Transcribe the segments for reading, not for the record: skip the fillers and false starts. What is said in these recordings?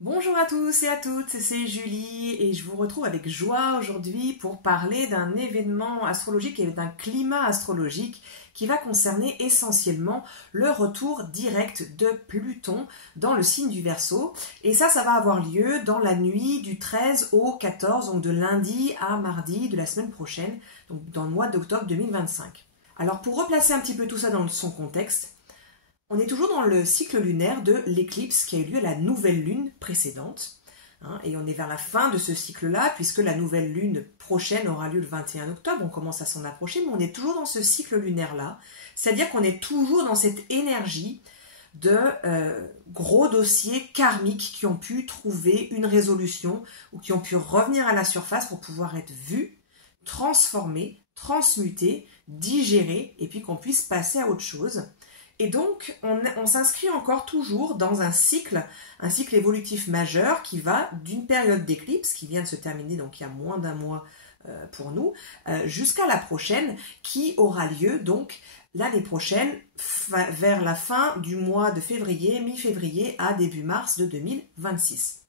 Bonjour à tous et à toutes, c'est Julie et je vous retrouve avec joie aujourd'hui pour parler d'un événement astrologique et d'un climat astrologique qui va concerner essentiellement le retour direct de Pluton dans le signe du Verseau. Et ça va avoir lieu dans la nuit du 13 au 14, donc de lundi à mardi de la semaine prochaine, donc dans le mois d'octobre 2025. Alors pour replacer un petit peu tout ça dans son contexte, on est toujours dans le cycle lunaire de l'éclipse qui a eu lieu à la nouvelle lune précédente. Et on est vers la fin de ce cycle-là, puisque la nouvelle lune prochaine aura lieu le 21 octobre. On commence à s'en approcher, mais on est toujours dans ce cycle lunaire-là. C'est-à-dire qu'on est toujours dans cette énergie de gros dossiers karmiques qui ont pu trouver une résolution ou qui ont pu revenir à la surface pour pouvoir être vus, transformés, transmutés, digérés, et puis qu'on puisse passer à autre chose. Et donc, on s'inscrit encore toujours dans un cycle évolutif majeur qui va d'une période d'éclipse, qui vient de se terminer, donc il y a moins d'un mois pour nous, jusqu'à la prochaine, qui aura lieu donc l'année prochaine, vers la fin du mois de février, mi-février à début mars de 2026.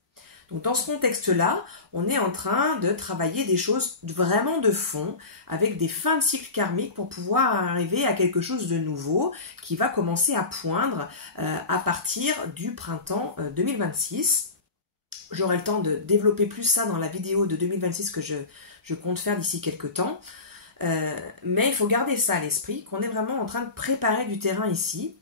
Donc dans ce contexte-là, on est en train de travailler des choses vraiment de fond, avec des fins de cycle karmique pour pouvoir arriver à quelque chose de nouveau qui va commencer à poindre à partir du printemps 2026. J'aurai le temps de développer plus ça dans la vidéo de 2026 que je compte faire d'ici quelques temps. Mais il faut garder ça à l'esprit, qu'on est vraiment en train de préparer du terrain ici.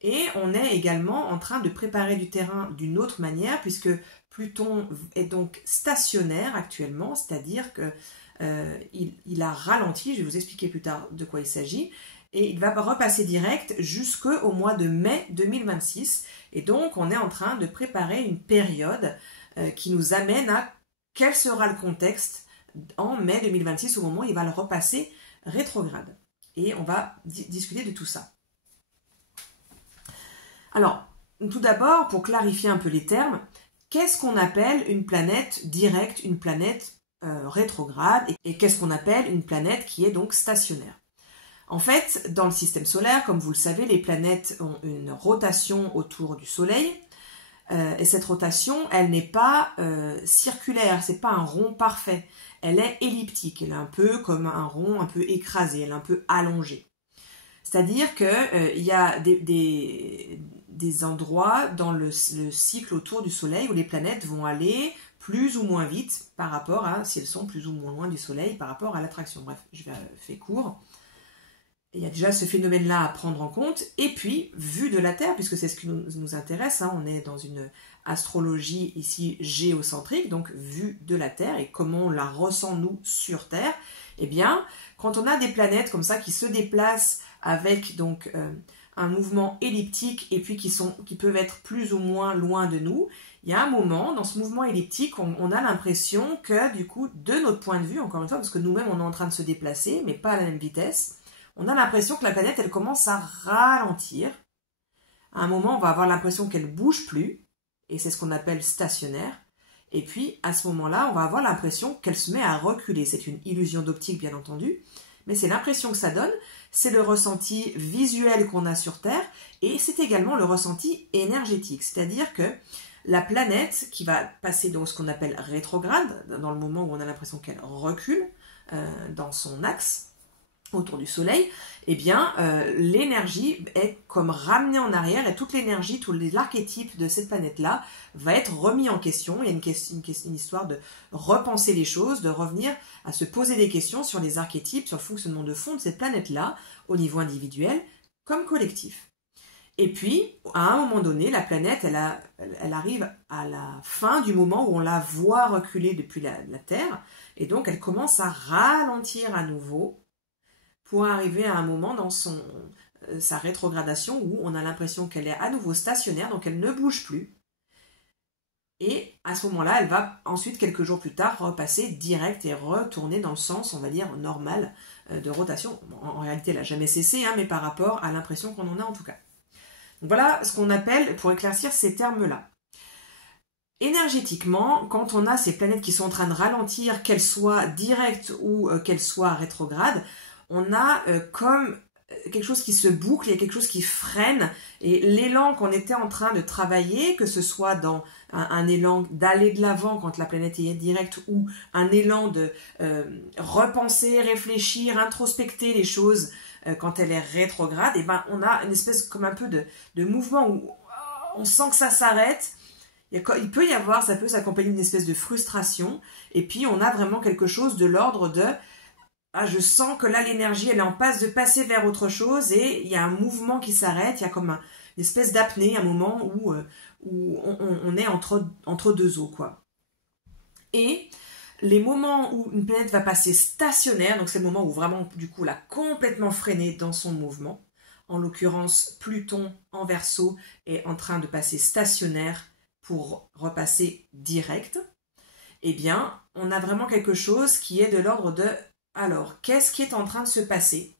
Et on est également en train de préparer du terrain d'une autre manière, puisque Pluton est donc stationnaire actuellement, c'est-à-dire qu'il a ralenti, je vais vous expliquer plus tard de quoi il s'agit, et il va repasser direct jusqu'au mois de mai 2026. Et donc on est en train de préparer une période qui nous amène à quel sera le contexte en mai 2026, au moment où il va le repasser rétrograde. Et on va discuter de tout ça. Alors, tout d'abord, pour clarifier un peu les termes, qu'est-ce qu'on appelle une planète directe, une planète rétrograde, et qu'est-ce qu'on appelle une planète qui est donc stationnaire? En fait, dans le système solaire, comme vous le savez, les planètes ont une rotation autour du Soleil, et cette rotation, elle n'est pas circulaire, c'est pas un rond parfait, elle est elliptique, elle est un peu comme un rond un peu écrasé, elle est un peu allongée. C'est-à-dire qu'il y a des endroits dans le cycle autour du Soleil où les planètes vont aller plus ou moins vite par rapport à si elles sont plus ou moins loin du Soleil par rapport à l'attraction. Bref, je vais faire court. Il y a déjà ce phénomène-là à prendre en compte. Et puis, vu de la Terre, puisque c'est ce qui nous intéresse, on est dans une astrologie ici géocentrique, donc vue de la Terre, et comment on la ressent nous sur Terre, eh bien, quand on a des planètes comme ça qui se déplacent avec donc un mouvement elliptique et puis qui peuvent être plus ou moins loin de nous, il y a un moment, dans ce mouvement elliptique, on a l'impression que du coup, de notre point de vue, encore une fois, parce que nous-mêmes on est en train de se déplacer, mais pas à la même vitesse, on a l'impression que la planète, elle commence à ralentir. À un moment, on va avoir l'impression qu'elle ne bouge plus, et c'est ce qu'on appelle stationnaire. Et puis, à ce moment-là, on va avoir l'impression qu'elle se met à reculer. C'est une illusion d'optique, bien entendu, mais c'est l'impression que ça donne, c'est le ressenti visuel qu'on a sur Terre, et c'est également le ressenti énergétique. C'est-à-dire que la planète qui va passer dans ce qu'on appelle rétrograde, dans le moment où on a l'impression qu'elle recule dans son axe, autour du Soleil, eh bien, l'énergie est comme ramenée en arrière et toute l'énergie, tout l'archétype de cette planète-là va être remis en question. Il y a une histoire de repenser les choses, de revenir à se poser des questions sur les archétypes, sur le fonctionnement de fond de cette planète-là, au niveau individuel comme collectif. Et puis, à un moment donné, la planète, elle arrive à la fin du moment où on la voit reculer depuis la Terre, et donc elle commence à ralentir à nouveau, pour arriver à un moment dans sa rétrogradation où on a l'impression qu'elle est à nouveau stationnaire, donc elle ne bouge plus. Et à ce moment-là, elle va ensuite, quelques jours plus tard, repasser direct et retourner dans le sens, on va dire, normal de rotation. En réalité, elle n'a jamais cessé, mais par rapport à l'impression qu'on en a en tout cas. Donc voilà ce qu'on appelle, pour éclaircir ces termes-là. Énergétiquement, quand on a ces planètes qui sont en train de ralentir, qu'elles soient directes ou qu'elles soient rétrogrades, on a comme quelque chose qui se boucle, il y a quelque chose qui freine, et l'élan qu'on était en train de travailler, que ce soit dans un élan d'aller de l'avant quand la planète est directe, ou un élan de repenser, réfléchir, introspecter les choses quand elle est rétrograde, et ben on a une espèce comme un peu de mouvement où on sent que ça s'arrête. Il peut y avoir, ça peut s'accompagner d'une espèce de frustration, et puis on a vraiment quelque chose de l'ordre de ah, je sens que là l'énergie elle est en passe de passer vers autre chose, et il y a un mouvement qui s'arrête, il y a comme une espèce d'apnée, un moment où on est entre deux eaux, quoi. Et les moments où une planète va passer stationnaire, donc c'est le moment où vraiment du coup elle a complètement freiné dans son mouvement, en l'occurrence Pluton en Verseau est en train de passer stationnaire pour repasser direct, eh bien on a vraiment quelque chose qui est de l'ordre de alors, qu'est-ce qui est en train de se passer?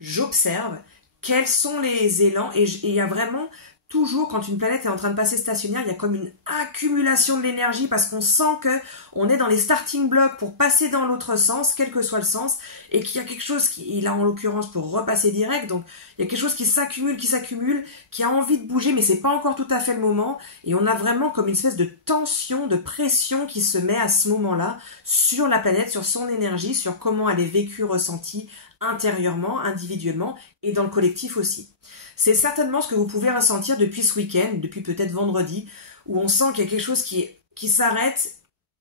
J'observe quels sont les élans, et il y a vraiment toujours, quand une planète est en train de passer stationnaire, il y a comme une accumulation de l'énergie parce qu'on sent que on est dans les starting blocks pour passer dans l'autre sens, quel que soit le sens, et qu'il y a quelque chose qui, là en l'occurrence pour repasser direct, donc il y a quelque chose qui s'accumule, qui a envie de bouger, mais c'est pas encore tout à fait le moment, et on a vraiment comme une espèce de tension, de pression qui se met à ce moment-là sur la planète, sur son énergie, sur comment elle est vécue, ressentie intérieurement, individuellement, et dans le collectif aussi. C'est certainement ce que vous pouvez ressentir depuis ce week-end, depuis peut-être vendredi, où on sent qu'il y a quelque chose qui s'arrête,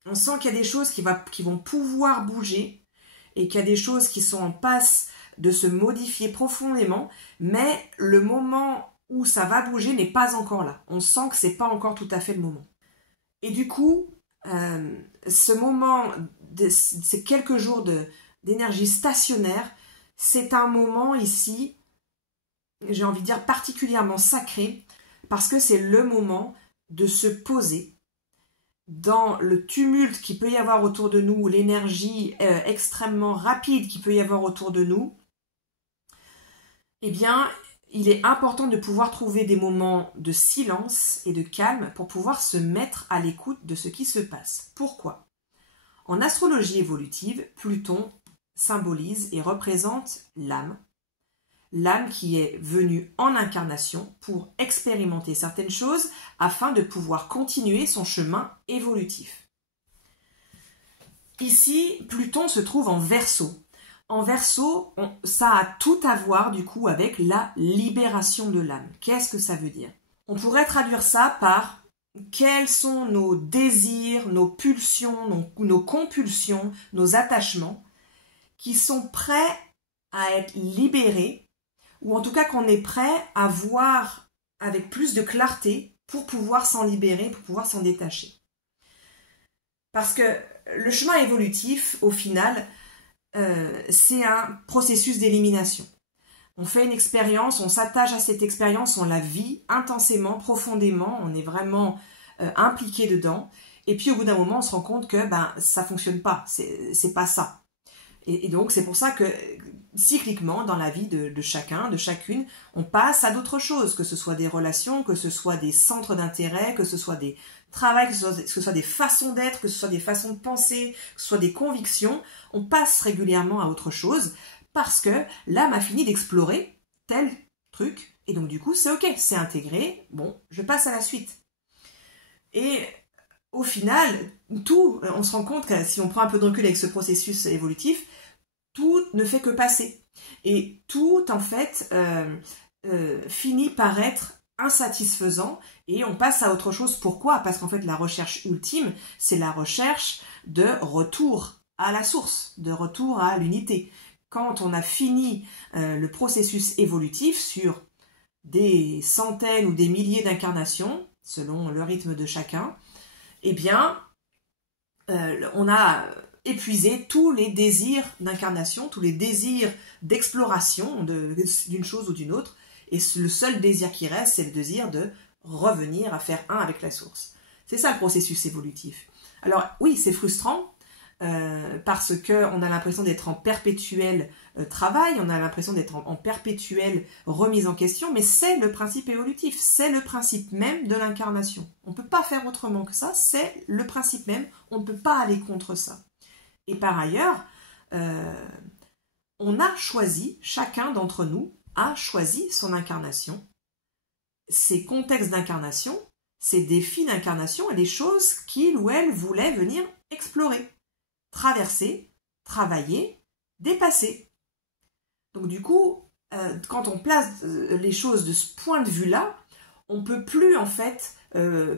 on sent qu'il y a des choses qui vont pouvoir bouger, et qu'il y a des choses qui sont en passe de se modifier profondément, mais le moment où ça va bouger n'est pas encore là. On sent que c'est pas encore tout à fait le moment. Et du coup, ce moment, ces quelques jours d'énergie stationnaire, c'est un moment ici, j'ai envie de dire particulièrement sacré, parce que c'est le moment de se poser dans le tumulte qu'il peut y avoir autour de nous, l'énergie extrêmement rapide qu'il peut y avoir autour de nous. Eh bien, il est important de pouvoir trouver des moments de silence et de calme pour pouvoir se mettre à l'écoute de ce qui se passe. Pourquoi? En astrologie évolutive, Pluton symbolise et représente l'âme. L'âme qui est venue en incarnation pour expérimenter certaines choses afin de pouvoir continuer son chemin évolutif. Ici, Pluton se trouve en Verseau. En Verseau, ça a tout à voir du coup avec la libération de l'âme. Qu'est-ce que ça veut dire? On pourrait traduire ça par quels sont nos désirs, nos pulsions, nos compulsions, nos attachements qui sont prêts à être libérés, ou en tout cas qu'on est prêt à voir avec plus de clarté pour pouvoir s'en libérer, pour pouvoir s'en détacher. Parce que le chemin évolutif, au final, c'est un processus d'élimination. On fait une expérience, on s'attache à cette expérience, on la vit intensément, profondément, on est vraiment impliqué dedans, et puis au bout d'un moment, on se rend compte que ça fonctionne pas, c'est pas ça. Et donc c'est pour ça que cycliquement dans la vie de chacun, de chacune, on passe à d'autres choses, que ce soit des relations, que ce soit des centres d'intérêt, que ce soit des travails, que ce soit des façons d'être, que ce soit des façons de penser, que ce soit des convictions, on passe régulièrement à autre chose parce que l'âme a fini d'explorer tel truc et donc du coup c'est ok, c'est intégré, bon, je passe à la suite. Et au final, on se rend compte que si on prend un peu de recul avec ce processus évolutif, tout ne fait que passer. Et tout, en fait, finit par être insatisfaisant et on passe à autre chose. Pourquoi? Parce qu'en fait, la recherche ultime, c'est la recherche de retour à la source, de retour à l'unité. Quand on a fini le processus évolutif sur des centaines ou des milliers d'incarnations, selon le rythme de chacun, eh bien, on a épuisé tous les désirs d'incarnation, tous les désirs d'exploration d'une chose ou d'une autre, et le seul désir qui reste, c'est le désir de revenir à faire un avec la source. C'est ça le processus évolutif. Alors oui, c'est frustrant, parce qu'on a l'impression d'être en perpétuel travail, on a l'impression d'être en perpétuelle remise en question, mais c'est le principe évolutif, c'est le principe même de l'incarnation. On ne peut pas faire autrement que ça, c'est le principe même, on ne peut pas aller contre ça. Et par ailleurs, on a choisi, chacun d'entre nous a choisi son incarnation, ses contextes d'incarnation, ses défis d'incarnation et les choses qu'il ou elle voulait venir explorer, traverser, travailler, dépasser. Donc du coup, quand on place les choses de ce point de vue-là, on ne peut plus en fait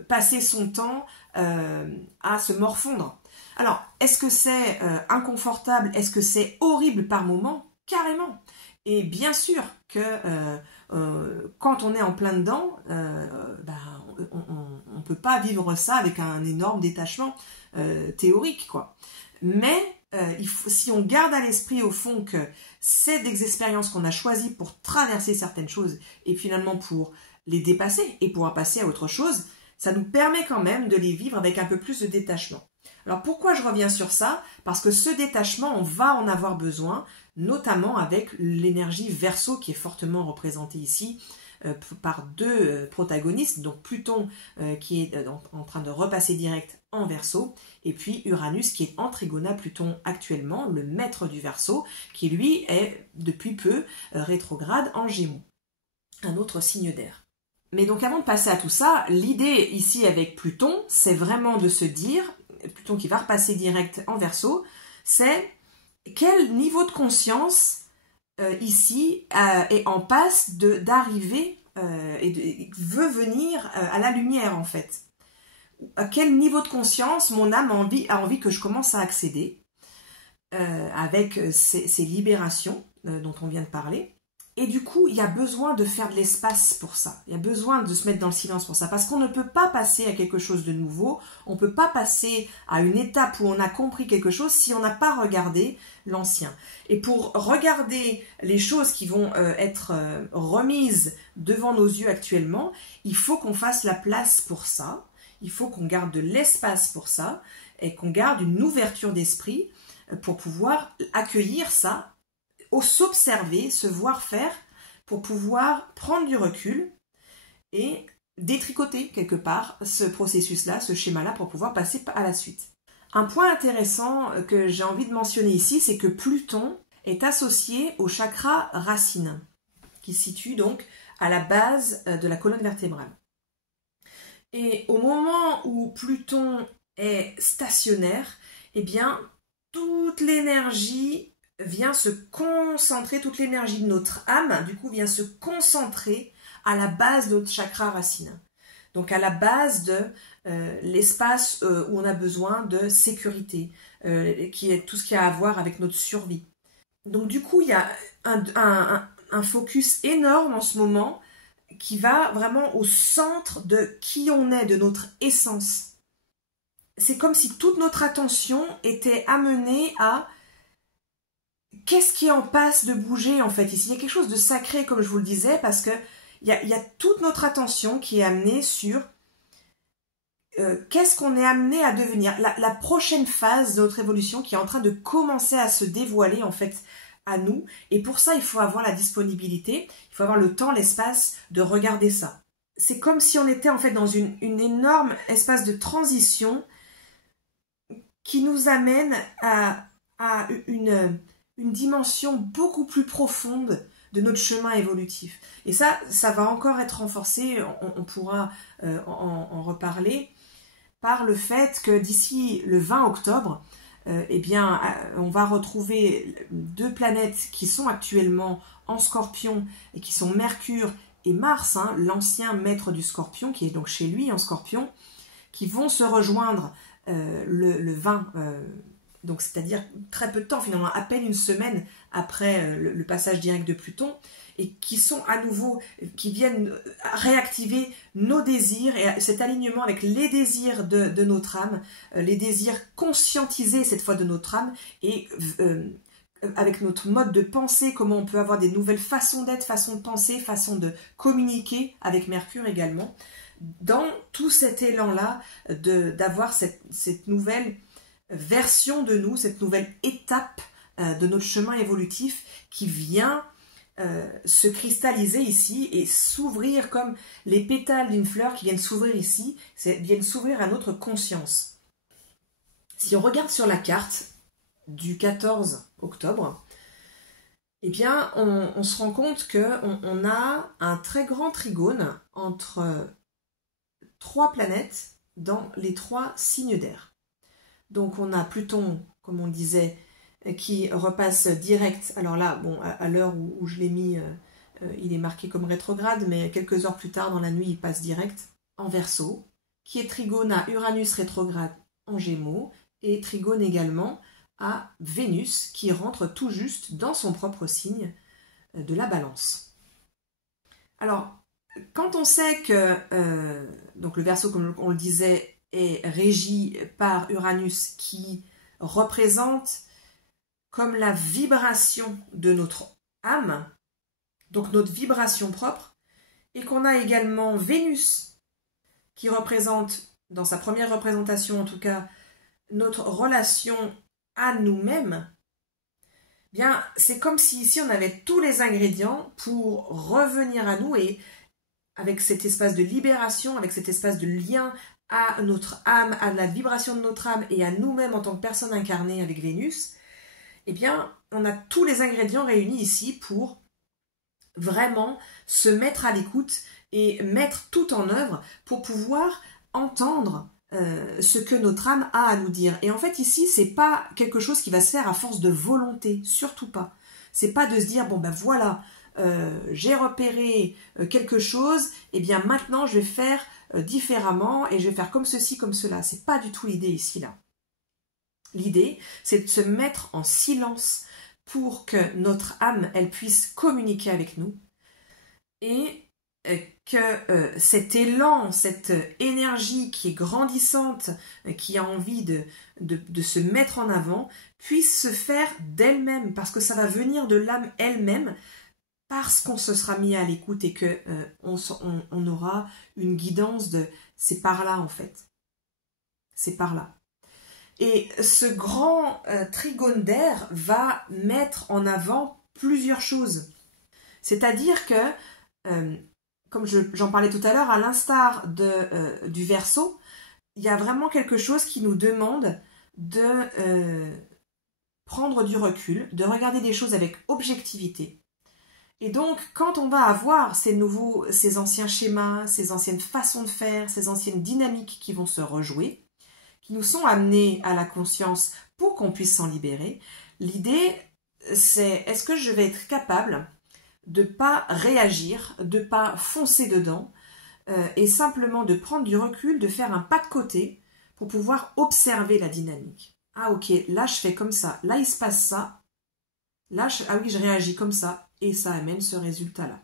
passer son temps à se morfondre. Alors, est-ce que c'est inconfortable? Est-ce que c'est horrible par moments? Carrément. Et bien sûr que quand on est en plein dedans, on ne peut pas vivre ça avec un énorme détachement théorique, quoi. Mais si on garde à l'esprit au fond que c'est des expériences qu'on a choisies pour traverser certaines choses et finalement pour les dépasser et pouvoir passer à autre chose, ça nous permet quand même de les vivre avec un peu plus de détachement. Alors pourquoi je reviens sur ça? Parce que ce détachement, on va en avoir besoin, notamment avec l'énergie Verseau qui est fortement représentée ici par deux protagonistes, donc Pluton qui est en train de repasser direct en Verseau, et puis Uranus qui est en trigone à Pluton actuellement, le maître du Verseau, qui lui est depuis peu rétrograde en Gémeaux, un autre signe d'air. Mais donc avant de passer à tout ça, l'idée ici avec Pluton, c'est vraiment de se dire, Pluton qui va repasser direct en Verseau, c'est quel niveau de conscience ici est en passe d'arriver et veut venir à la lumière en fait. À quel niveau de conscience mon âme a envie que je commence à accéder avec ces libérations dont on vient de parler. Et du coup, il y a besoin de faire de l'espace pour ça. Il y a besoin de se mettre dans le silence pour ça. Parce qu'on ne peut pas passer à quelque chose de nouveau. On ne peut pas passer à une étape où on a compris quelque chose si on n'a pas regardé l'ancien. Et pour regarder les choses qui vont être remises devant nos yeux actuellement, il faut qu'on fasse la place pour ça. Il faut qu'on garde de l'espace pour ça. Et qu'on garde une ouverture d'esprit pour pouvoir accueillir ça, s'observer, se voir faire pour pouvoir prendre du recul et détricoter quelque part ce processus-là, ce schéma-là pour pouvoir passer à la suite. Un point intéressant que j'ai envie de mentionner ici, c'est que Pluton est associé au chakra racine, qui se situe donc à la base de la colonne vertébrale. Et au moment où Pluton est stationnaire, eh bien, toute l'énergie vient se concentrer, toute l'énergie de notre âme, du coup, vient se concentrer à la base de notre chakra racine. Donc, à la base de l'espace où on a besoin de sécurité, qui est tout ce qui a à voir avec notre survie. Donc, du coup, il y a un focus énorme en ce moment qui va vraiment au centre de qui on est, de notre essence. C'est comme si toute notre attention était amenée à qu'est-ce qui est en passe de bouger en fait ici. Il y a quelque chose de sacré comme je vous le disais parce que il y a toute notre attention qui est amenée sur qu'est-ce qu'on est amené à devenir. La prochaine phase de notre évolution qui est en train de commencer à se dévoiler en fait à nous. Et pour ça, il faut avoir la disponibilité, il faut avoir le temps, l'espace de regarder ça. C'est comme si on était en fait dans une énorme espace de transition qui nous amène à une dimension beaucoup plus profonde de notre chemin évolutif. Et ça va encore être renforcé, on pourra en reparler, par le fait que d'ici le 20 octobre, eh bien, on va retrouver deux planètes qui sont actuellement en Scorpion et qui sont Mercure et Mars, hein, l'ancien maître du Scorpion, qui est donc chez lui en Scorpion, qui vont se rejoindre le 20 donc c'est-à-dire très peu de temps, finalement, à peine une semaine après le passage direct de Pluton, et qui sont à nouveau, qui viennent réactiver nos désirs, et cet alignement avec les désirs de notre âme, les désirs conscientisés cette fois de notre âme, et avec notre mode de pensée, comment on peut avoir des nouvelles façons d'être, façons de penser, façons de communiquer avec Mercure également, dans tout cet élan-là d'avoir cette nouvelle version de nous, cette nouvelle étape de notre chemin évolutif qui vient se cristalliser ici et s'ouvrir comme les pétales d'une fleur qui viennent s'ouvrir ici, viennent s'ouvrir à notre conscience. Si on regarde sur la carte du 14 octobre, eh bien, on se rend compte qu'on a un très grand trigone entre 3 planètes dans les 3 signes d'air. Donc on a Pluton, comme on le disait, qui repasse direct. Alors là, bon, à l'heure où je l'ai mis, il est marqué comme rétrograde, mais quelques heures plus tard dans la nuit, il passe direct en Verseau, qui est trigone à Uranus rétrograde en Gémeaux, et trigone également à Vénus, qui rentre tout juste dans son propre signe de la Balance. Alors, quand on sait que donc le Verseau, comme on le disait, est régi par Uranus, qui représente comme la vibration de notre âme, donc notre vibration propre, et qu'on a également Vénus, qui représente, dans sa première représentation en tout cas, notre relation à nous-mêmes, bien, c'est comme si ici on avait tous les ingrédients pour revenir à nous, et avec cet espace de libération, avec cet espace de lien à notre âme, à la vibration de notre âme et à nous-mêmes en tant que personne incarnée avec Vénus, eh bien, on a tous les ingrédients réunis ici pour vraiment se mettre à l'écoute et mettre tout en œuvre pour pouvoir entendre ce que notre âme a à nous dire. Et en fait, ici, c'est pas quelque chose qui va se faire à force de volonté, surtout pas. C'est pas de se dire, bon ben voilà, j'ai repéré quelque chose, et bien maintenant je vais faire différemment et je vais faire comme ceci, comme cela. C'est pas du tout l'idée ici, là. L'idée, c'est de se mettre en silence pour que notre âme, elle puisse communiquer avec nous et que cet élan, cette énergie qui est grandissante, qui a envie de se mettre en avant, puisse se faire d'elle-même, parce que ça va venir de l'âme elle-même, parce qu'on se sera mis à l'écoute et que on aura une guidance de c'est par là en fait. C'est par là. Et ce grand trigone d'air va mettre en avant plusieurs choses. C'est-à-dire que, comme j'en parlais tout à l'heure, à l'instar du Verseau, il y a vraiment quelque chose qui nous demande de prendre du recul, de regarder des choses avec objectivité. Et donc, quand on va avoir ces anciens schémas, ces anciennes façons de faire, ces anciennes dynamiques qui vont se rejouer, qui nous sont amenés à la conscience pour qu'on puisse s'en libérer, l'idée, c'est est-ce que je vais être capable de ne pas réagir, de ne pas foncer dedans, et simplement de prendre du recul, de faire un pas de côté pour pouvoir observer la dynamique. Ah ok, là je fais comme ça, là il se passe ça, là ah oui je réagis comme ça, et ça amène ce résultat-là.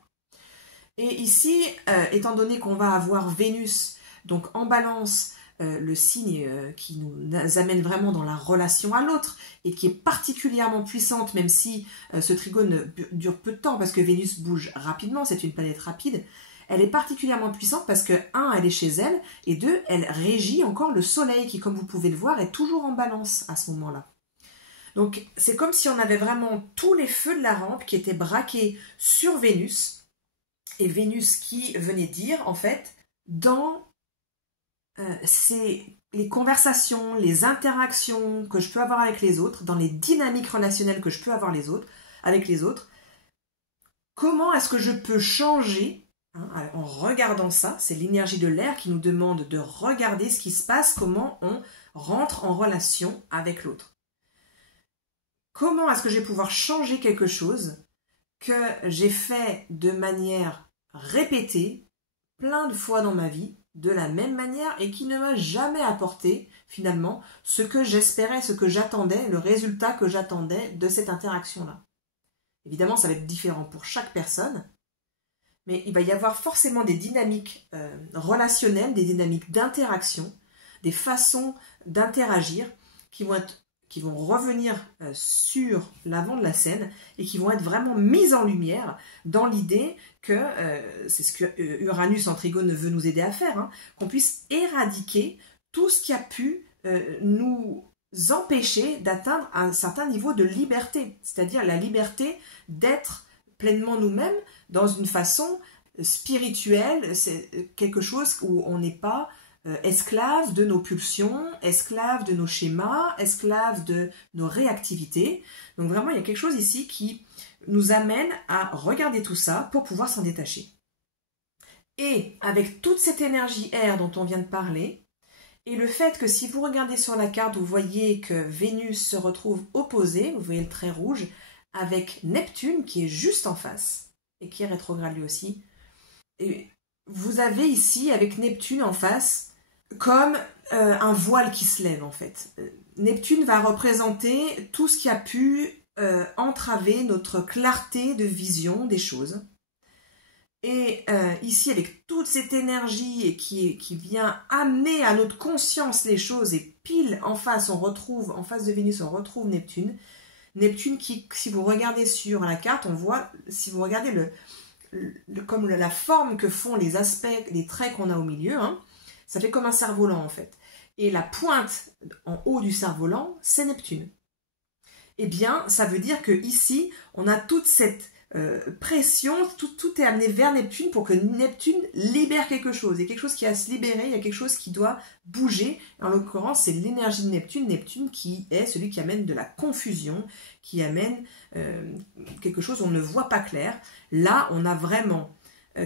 Et ici, étant donné qu'on va avoir Vénus, donc en Balance, le signe qui nous amène vraiment dans la relation à l'autre et qui est particulièrement puissante, même si ce trigone dure peu de temps parce que Vénus bouge rapidement, c'est une planète rapide, elle est particulièrement puissante parce que 1, elle est chez elle, et 2, elle régit encore le soleil qui, comme vous pouvez le voir, est toujours en Balance à ce moment-là. Donc c'est comme si on avait vraiment tous les feux de la rampe qui étaient braqués sur Vénus, et Vénus qui venait dire en fait dans les conversations, les interactions que je peux avoir avec les autres, dans les dynamiques relationnelles que je peux avoir avec les autres, comment est-ce que je peux changer en regardant ça. C'est l'énergie de l'air qui nous demande de regarder ce qui se passe, comment on rentre en relation avec l'autre. Comment est-ce que je vais pouvoir changer quelque chose que j'ai fait de manière répétée, plein de fois dans ma vie, de la même manière, et qui ne m'a jamais apporté, finalement, ce que j'espérais, ce que j'attendais, le résultat que j'attendais de cette interaction-là. Évidemment, ça va être différent pour chaque personne, mais il va y avoir forcément des dynamiques relationnelles, des dynamiques d'interaction, des façons d'interagir qui vont revenir sur l'avant de la scène et qui vont être vraiment mises en lumière dans l'idée que, c'est ce que Uranus en trigone veut nous aider à faire, qu'on puisse éradiquer tout ce qui a pu nous empêcher d'atteindre un certain niveau de liberté, c'est-à-dire la liberté d'être pleinement nous-mêmes dans une façon spirituelle, c'est quelque chose où on n'est pas esclaves de nos pulsions, esclaves de nos schémas, esclaves de nos réactivités. Donc vraiment, il y a quelque chose ici qui nous amène à regarder tout ça pour pouvoir s'en détacher. Et avec toute cette énergie air dont on vient de parler, et le fait que si vous regardez sur la carte, vous voyez que Vénus se retrouve opposée, vous voyez le trait rouge, avec Neptune qui est juste en face, et qui est rétrograde lui aussi. Et vous avez ici, avec Neptune en face, comme un voile qui se lève en fait. Neptune va représenter tout ce qui a pu entraver notre clarté de vision des choses. Et ici, avec toute cette énergie qui vient amener à notre conscience les choses, et pile en face, en face de Vénus, on retrouve Neptune. Neptune qui, si vous regardez sur la carte, on voit, si vous regardez comme la forme que font les aspects, les traits qu'on a au milieu, hein, ça fait comme un cerf-volant en fait. Et la pointe en haut du cerf-volant, c'est Neptune. Eh bien, ça veut dire que ici, on a toute cette pression, tout est amené vers Neptune pour que Neptune libère quelque chose. Il y a quelque chose qui a à se libérer, il y a quelque chose qui doit bouger. En l'occurrence, c'est l'énergie de Neptune. Neptune qui est celui qui amène de la confusion, qui amène quelque chose où on ne voit pas clair. Là, on a vraiment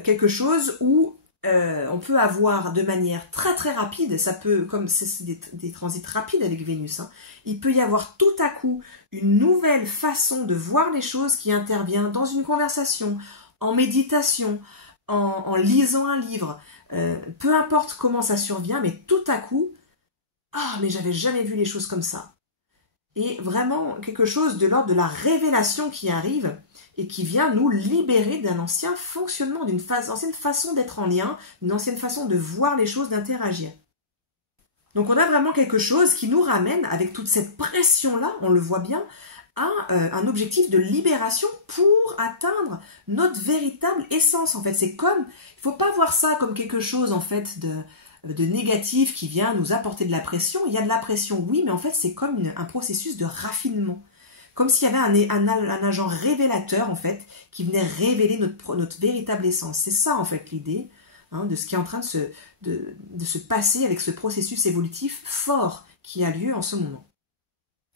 quelque chose où on peut avoir de manière très très rapide, ça peut, comme c'est des transits rapides avec Vénus, hein, il peut y avoir tout à coup une nouvelle façon de voir les choses qui intervient dans une conversation, en méditation, en lisant un livre, peu importe comment ça survient, mais tout à coup, ah mais j'avais jamais vu les choses comme ça. Et vraiment quelque chose de l'ordre de la révélation qui arrive et qui vient nous libérer d'un ancien fonctionnement, d'une ancienne façon d'être en lien, d'une ancienne façon de voir les choses, d'interagir. Donc on a vraiment quelque chose qui nous ramène, avec toute cette pression-là, on le voit bien, à un objectif de libération pour atteindre notre véritable essence. En fait, c'est comme, il ne faut pas voir ça comme quelque chose en fait de négatif qui vient nous apporter de la pression. Il y a de la pression, oui, mais en fait c'est comme un processus de raffinement. Comme s'il y avait un agent révélateur, en fait, qui venait révéler notre véritable essence. C'est ça, en fait, l'idée hein, de ce qui est en train de se passer avec ce processus évolutif fort qui a lieu en ce moment.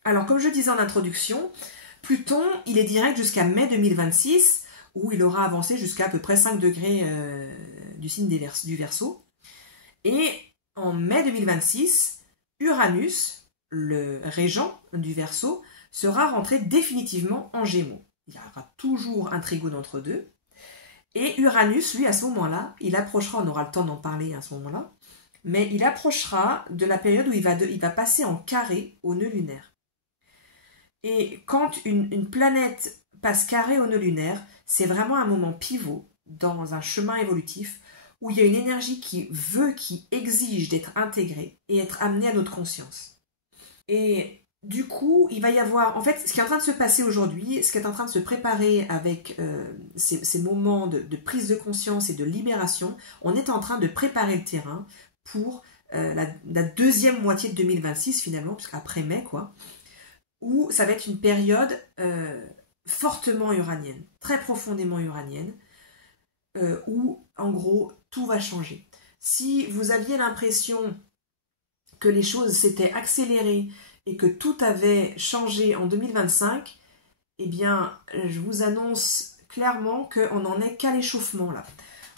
Alors, comme je disais en introduction, Pluton, il est direct jusqu'à mai 2026, où il aura avancé jusqu'à à peu près 5 degrés du signe du Verseau. Et en mai 2026, Uranus, le régent du Verseau, sera rentré définitivement en Gémeaux. Il y aura toujours un trigone entre deux. Et Uranus, lui, à ce moment-là, il approchera, on aura le temps d'en parler à ce moment-là, mais il approchera de la période où il va passer en carré au nœud lunaire. Et quand une planète passe carré au nœud lunaire, c'est vraiment un moment pivot dans un chemin évolutif où il y a une énergie qui exige d'être intégrée et être amenée à notre conscience. Et du coup, il va y avoir, en fait, ce qui est en train de se passer aujourd'hui, ce qui est en train de se préparer avec ces moments de prise de conscience et de libération, on est en train de préparer le terrain pour la deuxième moitié de 2026 finalement, puisqu'après mai, quoi, où ça va être une période fortement uranienne, très profondément uranienne, où, en gros, tout va changer. Si vous aviez l'impression que les choses s'étaient accélérées et que tout avait changé en 2025, eh bien, je vous annonce clairement qu'on n'en est qu'à l'échauffement, là.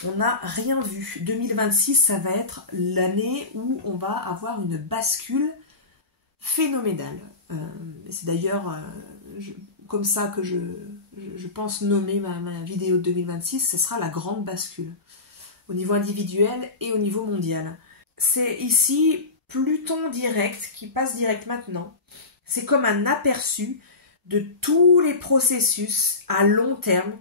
On n'a rien vu. 2026, ça va être l'année où on va avoir une bascule phénoménale. C'est d'ailleurs comme ça que je pense nommer ma vidéo de 2026, ce sera la grande bascule, au niveau individuel et au niveau mondial. C'est ici Pluton direct, qui passe direct maintenant, c'est comme un aperçu de tous les processus à long terme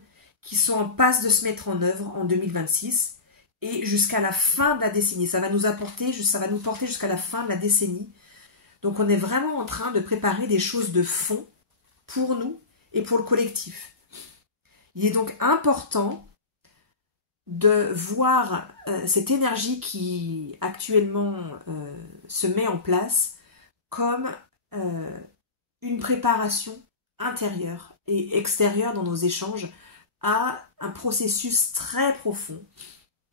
qui sont en passe de se mettre en œuvre en 2026 et jusqu'à la fin de la décennie. Ça va nous porter jusqu'à la fin de la décennie. Donc on est vraiment en train de préparer des choses de fond pour nous et pour le collectif. Il est donc important de voir cette énergie qui actuellement se met en place comme une préparation intérieure et extérieure dans nos échanges à un processus très profond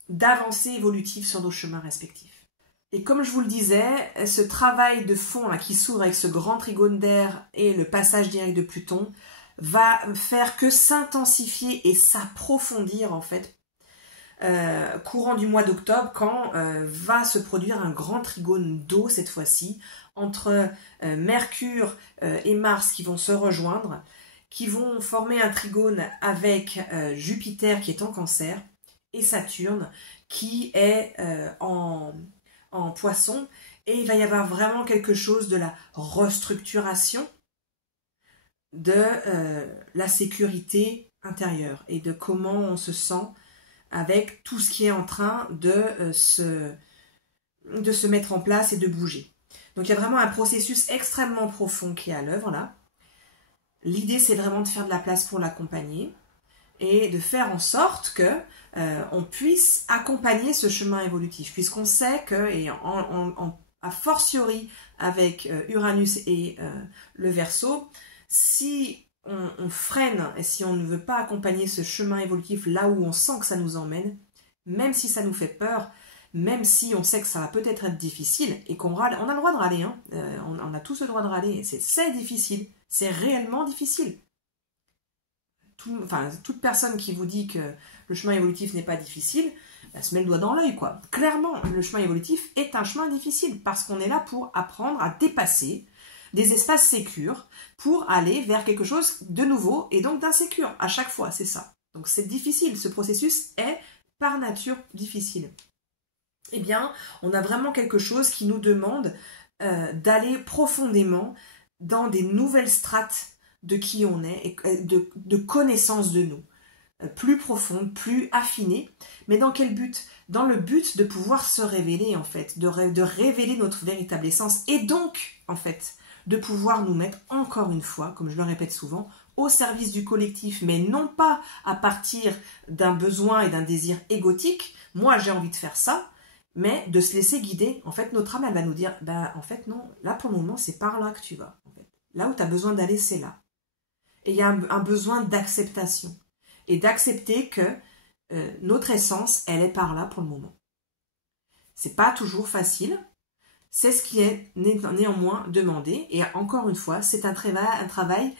d'avancée évolutive sur nos chemins respectifs. Et comme je vous le disais, ce travail de fond là, qui s'ouvre avec ce grand trigone d'air et le passage direct de Pluton va faire que s'intensifier et s'approfondir en fait courant du mois d'octobre quand va se produire un grand trigone d'eau cette fois-ci entre Mercure et Mars qui vont se rejoindre, qui vont former un trigone avec Jupiter qui est en Cancer et Saturne qui est en Poisson, et il va y avoir vraiment quelque chose de la restructuration de la sécurité intérieure et de comment on se sent avec tout ce qui est en train de se mettre en place et de bouger. Donc il y a vraiment un processus extrêmement profond qui est à l'œuvre là. L'idée c'est vraiment de faire de la place pour l'accompagner et de faire en sorte que on puisse accompagner ce chemin évolutif, puisqu'on sait que, et a fortiori avec Uranus et le Verseau, si on freine et si on ne veut pas accompagner ce chemin évolutif là où on sent que ça nous emmène, même si ça nous fait peur, même si on sait que ça va peut-être être difficile et qu'on râle, on a le droit de râler, hein, on a tous le droit de râler, c'est difficile, c'est réellement difficile. Toute personne qui vous dit que le chemin évolutif n'est pas difficile, elle se met le doigt dans l'œil, quoi. Clairement, le chemin évolutif est un chemin difficile parce qu'on est là pour apprendre à dépasser des espaces sécures pour aller vers quelque chose de nouveau et donc d'insécure. À chaque fois, c'est ça. Donc c'est difficile. Ce processus est par nature difficile. Eh bien, on a vraiment quelque chose qui nous demande d'aller profondément dans des nouvelles strates de qui on est et de connaissance de nous, plus profonde, plus affinée, mais dans quel but? Dans le but de pouvoir se révéler en fait, de révéler notre véritable essence et donc en fait de pouvoir nous mettre encore une fois, comme je le répète souvent, au service du collectif, mais non pas à partir d'un besoin et d'un désir égotique, moi j'ai envie de faire ça, mais de se laisser guider. En fait, notre âme, elle va nous dire, en fait non, là pour le moment c'est par là que tu vas. En fait. Là où tu as besoin d'aller, c'est là. Et il y a un besoin d'acceptation. Et d'accepter que notre essence, elle est par là pour le moment. C'est pas toujours facile. C'est ce qui est néanmoins demandé. Et encore une fois, c'est un travail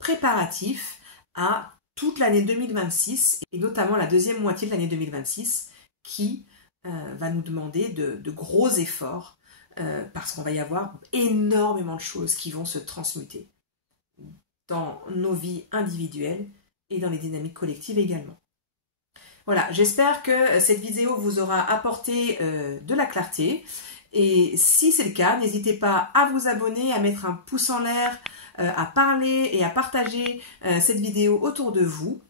préparatif à toute l'année 2026, et notamment la deuxième moitié de l'année 2026, qui va nous demander de gros efforts, parce qu'on va y avoir énormément de choses qui vont se transmuter dans nos vies individuelles et dans les dynamiques collectives également. Voilà, j'espère que cette vidéo vous aura apporté de la clarté. Et si c'est le cas, n'hésitez pas à vous abonner, à mettre un pouce en l'air, à parler et à partager cette vidéo autour de vous.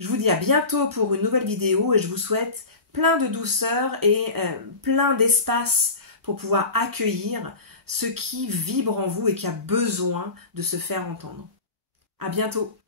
Je vous dis à bientôt pour une nouvelle vidéo et je vous souhaite plein de douceur et plein d'espace pour pouvoir accueillir ce qui vibre en vous et qui a besoin de se faire entendre. À bientôt!